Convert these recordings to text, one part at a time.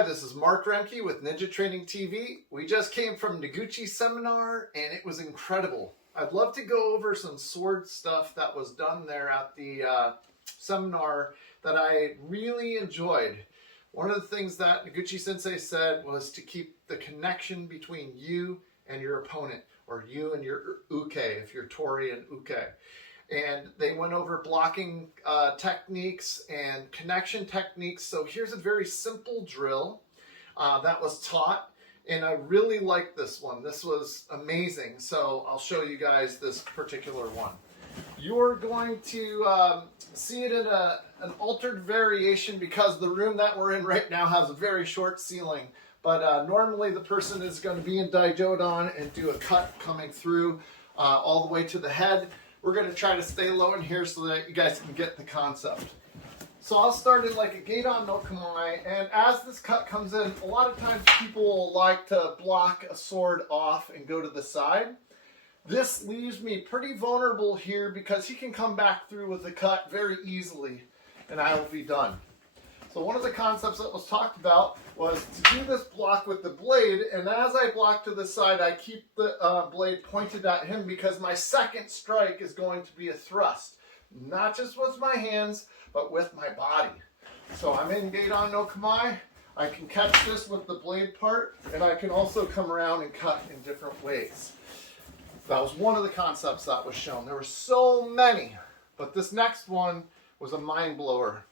Hi, this is Mark Roemke with Ninja Training TV. We just came from Noguchi's seminar and it was incredible. I'd love to go over some sword stuff that was done there at the seminar that I really enjoyed. One of the things that Noguchi Sensei said was to keep the connection between you and your opponent, or you and your uke, if you're Tori and uke. And they went over blocking techniques and connection techniques. So here's a very simple drill that was taught, and I really liked this one. This was amazing. So I'll show you guys this particular one. You're going to see it in an altered variation because the room that we're in right now has a very short ceiling. But normally the person is going to be in Daijodan and do a cut coming through all the way to the head. We're going to try to stay low in here so that you guys can get the concept. So I'll start in like a Gedan no Kamae, and as this cut comes in, a lot of times people will like to block a sword off and go to the side. This leaves me pretty vulnerable here because he can come back through with the cut very easily and I will be done. So one of the concepts that was talked about was to do this block with the blade, and as I block to the side, I keep the blade pointed at him because my second strike is going to be a thrust. Not just with my hands, but with my body. So I'm in Gedan no Kamae. I can catch this with the blade part, and I can also come around and cut in different ways. That was one of the concepts that was shown. There were so many, but this next one was a mind blower.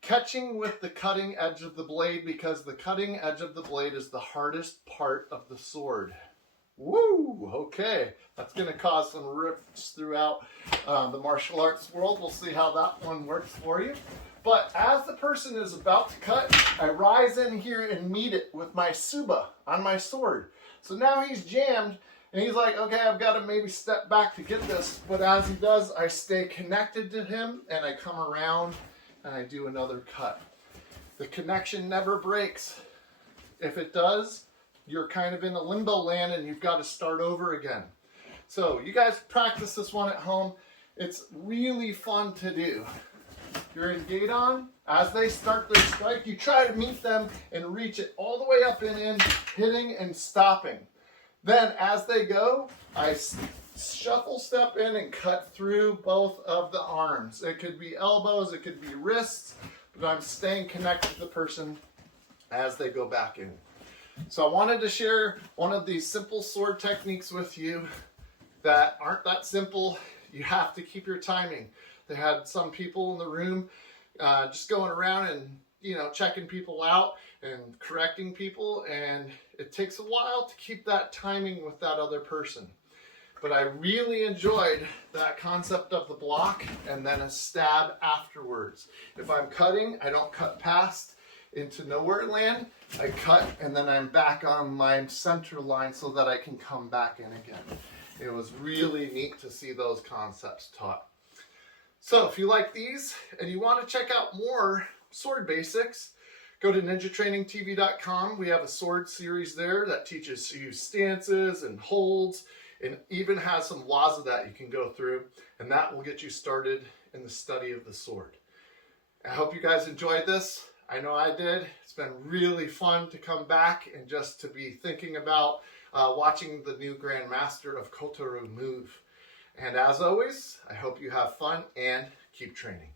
Catching with the cutting edge of the blade, because the cutting edge of the blade is the hardest part of the sword. Woo! Okay, that's going to cause some rifts throughout the martial arts world. We'll see how that one works for you. But as the person is about to cut, I rise in here and meet it with my Tsuba on my sword. So now he's jammed, and he's like, okay, I've got to maybe step back to get this. But as he does, I stay connected to him, and I come around, and I do another cut. The connection never breaks. If it does, you're kind of in a limbo land and you've got to start over again. So you guys practice this one at home. It's really fun to do. You're in Gedan. As they start their strike, you try to meet them and reach it all the way up and in, hitting and stopping. Then as they go, I shuffle step in and cut through both of the arms. It could be elbows, it could be wrists, but I'm staying connected to the person as they go back in. So I wanted to share one of these simple sword techniques with you that aren't that simple. You have to keep your timing. They had some people in the room just going around and checking people out and correcting people, and it takes a while to keep that timing with that other person. But I really enjoyed that concept of the block and then a stab afterwards. If I'm cutting, I don't cut past into nowhere land. I cut and then I'm back on my center line so that I can come back in again. It was really neat to see those concepts taught. So if you like these and you want to check out more sword basics, go to ninjatrainingtv.com. We have a sword series there that teaches you stances and holds, and even has some waza that you can go through, and that will get you started in the study of the sword. I hope you guys enjoyed this. I know I did. It's been really fun to come back and just to be thinking about watching the new Grandmaster of Kotoru move. And as always, I hope you have fun and keep training.